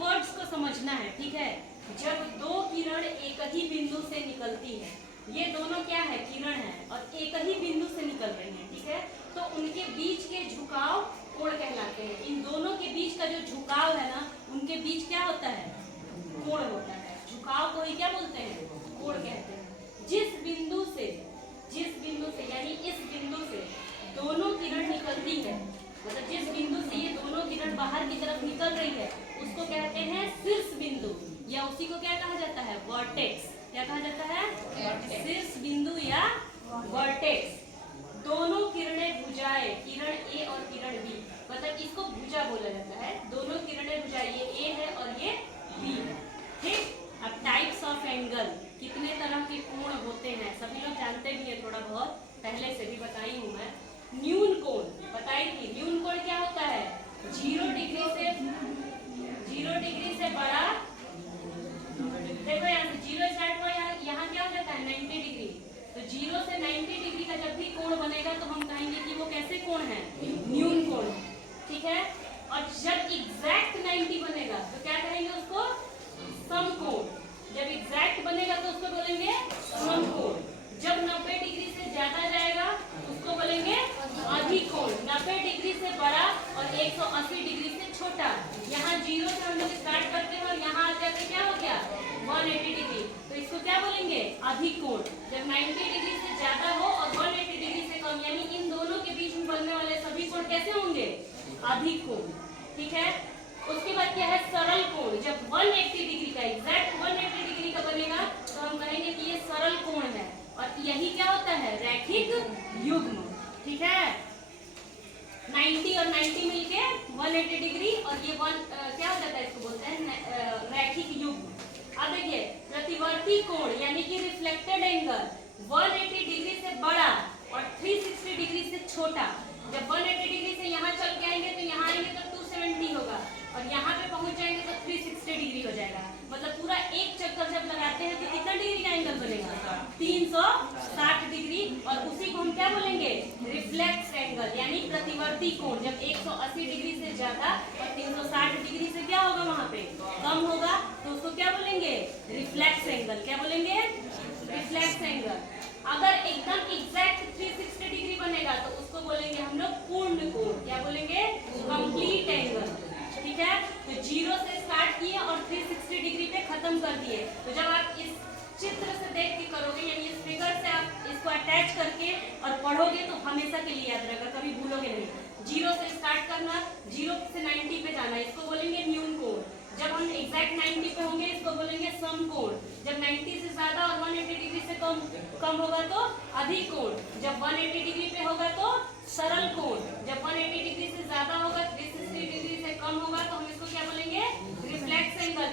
Words को समझना है, ठीक है। जब दो किरण एक ही बिंदु से निकलती है, ये दोनों क्या है, किरण है, और एक ही बिंदु से निकल रही है, ठीक है, तो उनके बीच के झुकाव कोण कहलाते हैं। इन दोनों के बीच का जो झुकाव है ना, उनके बीच क्या होता है, कोण होता है। झुकाव को ही क्या बोलते हैं, कोण कहते हैं। जिस बिंदु से यानी इस बिंदु से दोनों किरण निकलती है, मतलब जिस बिंदु से ये दोनों किरण बाहर की तरफ निकल रही है, उसको कहते हैं शीर्ष बिंदु, या उसी को क्या कहा जाता है, वर्टेक्स। क्या कहा जाता है, शीर्ष बिंदु या वर्टेक्स। दोनों किरणें भुजाएं, किरण ए और किरण बी, मतलब इसको भुजा बोला जाता है। दोनों किरणें भुजाएं, ये ए है और ये बी है, ठीक। अब टाइप्स ऑफ एंगल, कितने तरह के कोण होते हैं, सभी लोग जानते भी हैं, थोड़ा बहुत पहले से भी बताई हूँ मैं। न्यून कोण बताई थी। न्यून कोण क्या होता है, 0 डिग्री से बड़ा, देखो यहाँ से 0 स्टार्ट हुआ, यहाँ क्या हो जाता है 90 डिग्री। तो 0 से 90 डिग्री का जब भी कोण बनेगा तो हम कहेंगे कि वो कैसे कोण है, न्यून कोण, ठीक है। और जब एग्जैक्ट 90 बनेगा तो क्या कहेंगे उसको, समकोण। जब एग्जैक्ट बनेगा तो उसको बोलेंगे समकोण। जब 90 डिग्री से ज्यादा जाएगा उसको बोलेंगे अधिकोण। 90 डिग्री से बड़ा और 180 डिग्री से छोटा। यहाँ 0 से हम लोग स्टार्ट करते हैं और यहाँ आ जाते क्या हो गया 180 डिग्री, तो इसको क्या बोलेंगे, अधिकोण। जब 90 डिग्री से ज्यादा हो और 180 डिग्री से कम, यानी इन दोनों के बीच में बनने वाले सभी कोण कैसे होंगे, अधिकोण, ठीक है। उसके बाद क्या है, सरल कोण। जब 180 डिग्री का, एग्जैक्ट 180 डिग्री का बनेगा तो हम कहेंगे कि ये सरल कोण है, और यही क्या होता है, रैखिक युग्म, ठीक है। 90 और 90 मिलके 180 डिग्री, और ये क्या हो जाता है, इसको बोलते हैं रैखिक युग्म। अब देखिए प्रतिवर्ती कोण यानी कि रिफ्लेक्टेड एंगल 180 डिग्री से बड़ा और 360 डिग्री से छोटा। जब 180 डिग्री से यहाँ चल के आएंगे तो यहाँ आएंगे तो 270 होगा, और यहाँ पे पहुंच जाएंगे तो 360 डिग्री हो जाएगा। मतलब पूरा एक चक्कर जब लगाते हैं तो कितना डिग्री का एंगल बनेगा, 360 डिग्री। और उसी को हम क्या बोलेंगे, रिफ्लेक्स एंगल यानी प्रतिवर्ती कोण। जब 180 डिग्री से ज्यादा और 360 डिग्री से क्या होगा, वहां पे कम होगा, तो उसको क्या बोलेंगे, रिफ्लेक्स एंगल। क्या बोलेंगे, रिफ्लेक्स एंगल। अगर एकदम एग्जैक्ट 360 डिग्री बनेगा तो उसको बोलेंगे हम लोग पूर्ण कोण। क्या बोलेंगे, कंप्लीट एंगल, ठीक है। तो 0 से स्टार्ट किए और 360 डिग्री पे खत्म कर दिए। तो जब आप इस चित्र से देख के करोगे, यानी इस फिगर से आप इसको अटैच करके और पढ़ोगे तो हमेशा के लिए याद रहेगा, कभी भूलोगे नहीं। 0 से स्टार्ट करना, 0 से 90 पे जाना, इसको बोलेंगे न्यून कोण। जब हम एग्जैक्ट 90 पे होंगे इसको बोलेंगे समकोण। जब 90 से ज्यादा और 180 डिग्री से कम होगा तो अधिकोण। जब 180 डिग्री पे होगा तो सरल कोण। जब 180 डिग्री से ज्यादा होगा, 360 डिग्री से कम होगा तो हम इसको क्या बोलेंगे, रिफ्लेक्स एंगल,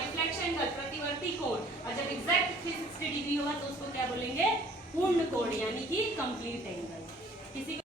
रिफ्लेक्शन एंगल, प्रतिवर्ती कोण। और जब एग्जैक्ट 360 डिग्री होगा तो उसको क्या बोलेंगे, पूर्ण कोण यानी कि कंप्लीट एंगल। किसी